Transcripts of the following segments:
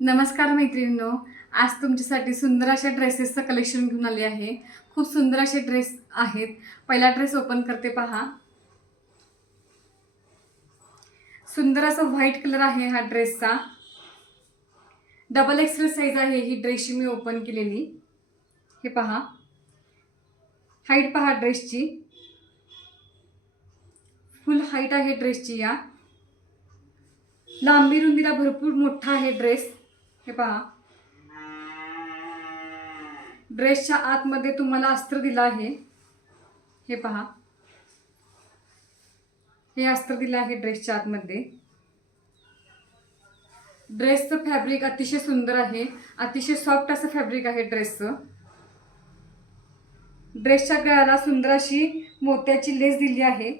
नमस्कार मैत्रिणींनो, आज तुमच्यासाठी सुंदर अशा ड्रेसेसचं कलेक्शन घेऊन आले आहे. खूप सुंदर असे ड्रेस आहेत. पहिला ड्रेस ओपन करते पहा. सुंदर असा व्हाईट कलर आहे हा ड्रेसचा. डबल एक्सेल साईज आहे ही ड्रेसची मी ओपन केलेली. हे पहा, हाईट पहा ड्रेसची. फुल हाईट आहे ड्रेसची. या लांबी रुंदीला भरपूर मोठा आहे ड्रेस. हे पहा, ड्रेसच्या आतमध्ये तुम्हाला अस्त्र दिलं आहे. हे पहा, हे अस्त्र दिलं आहे ड्रेसच्या आतमध्ये. ड्रेसचं फॅब्रिक अतिशय सुंदर आहे. अतिशय सॉफ्ट असं फॅब्रिक आहे ड्रेसचं. ड्रेसच्या गळ्याला सुंदर अशी मोत्याची लेस दिली आहे.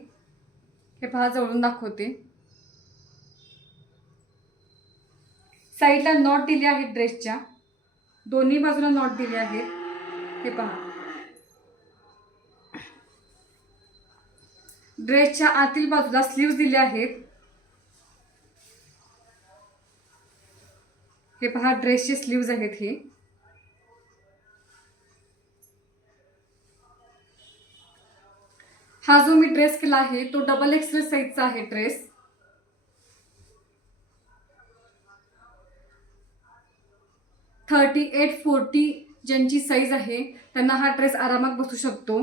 हे पहा, जवळून दाखवते. साईडला नॉट दिले आहेत ड्रेसच्या. दोन्ही बाजूला नॉट दिले आहेत. हे पहा, ड्रेसच्या आतील बाजूला स्लीव्ज दिले आहेत. हे पहा, ड्रेसचे स्लीव्ज आहेत हे. हा जो मी ड्रेस केला आहे तो डबल एक्सेल साईजचा आहे ड्रेस. थर्टी 40 ज्यांची साईज आहे त्यांना हा ड्रेस आरामात बसू शकतो.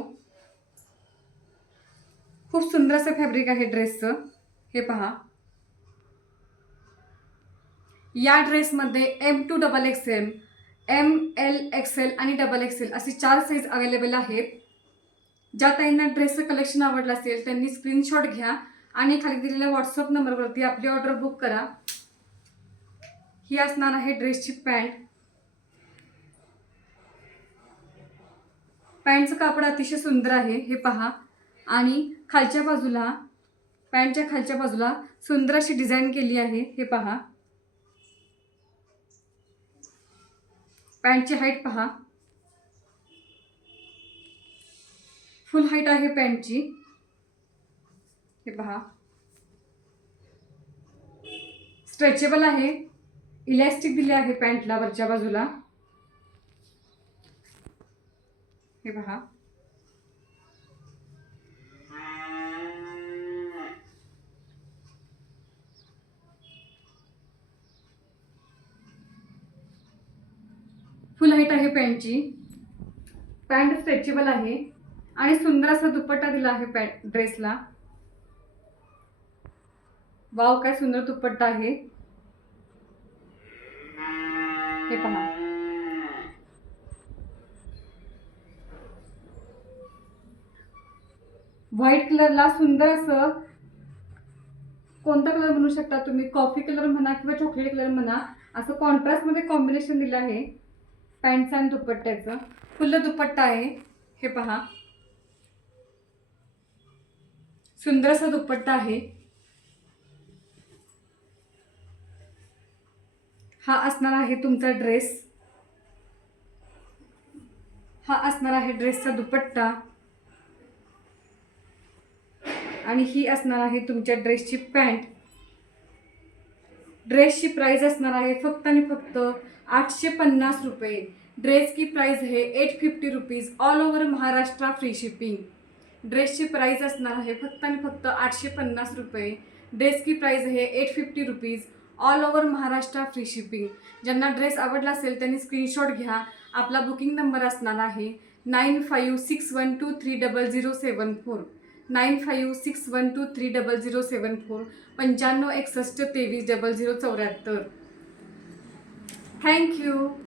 खूप सुंदर असं फॅब्रिक आहे ड्रेसचं. हे पहा, या ड्रेसमध्ये M2 XL, ML XL आणि XXL असे 4 साईज अवेलेबल आहेत. ज्या ताईंना ड्रेसचं कलेक्शन आवडलं असेल त्यांनी स्क्रीनशॉट घ्या आणि खाली दिलेल्या व्हॉट्सअप नंबरवरती आपली ऑर्डर बुक करा. ही असणार आहे ड्रेसची पॅन्ट. पॅन्टचं कापड अतिशय सुंदर आहे. हे पहा, आणि खालच्या बाजूला, पॅन्टच्या खालच्या बाजूला सुंदर अशी डिझाईन केली आहे. हे पहा, पॅन्टची हाईट पहा. फुल हाईट आहे पॅन्टची. हे पहा, स्ट्रेचेबल आहे. इलॅस्टिक दिले आहे पॅन्टला वरच्या बाजूला. हे पहा, फुल हाईट आहे पॅन्टची. पॅन्ट स्ट्रेचेबल आहे आणि सुंदर असा दुपट्टा दिला आहे पॅन्ट ड्रेसला. वाव, काय सुंदर दुपट्टा आहे. हे पहा, व्हाईट कलरला सुंदर असं, कोणता कलर म्हणू शकता तुम्ही, कॉफी कलर म्हणा किंवा चॉकलेट कलर म्हणा, असं कॉन्ट्रास्टमध्ये कॉम्बिनेशन दिलं आहे पॅन्टचं आणि दुपट्ट्याचं. फुल दुपट्टा आहे. हे पहा, सुंदर असा दुपट्टा आहे. हा असणार आहे तुमचा ड्रेस. हा असणार आहे ड्रेसचा दुपट्टा आणि ही असणार आहे तुमच्या ड्रेसची पॅन्ट. ड्रेसची प्राइस असणार आहे फक्त आणि फक्त 850 रुपये. ड्रेस की प्राइस है 850 rupees. All over Maharashtra free shipping. ड्रेसची प्राइस असणार आहे फक्त आणि फक्त 850 रुपये. ड्रेस की प्राइस है 850 rupees. All over Maharashtra free shipping. ज्यांना ड्रेस आवडला असेल त्यांनी स्क्रीनशॉट घ्या. आपला बुकिंग नंबर असणार आहे 9561230074. 9561230074. 9561230074. थँक्यू.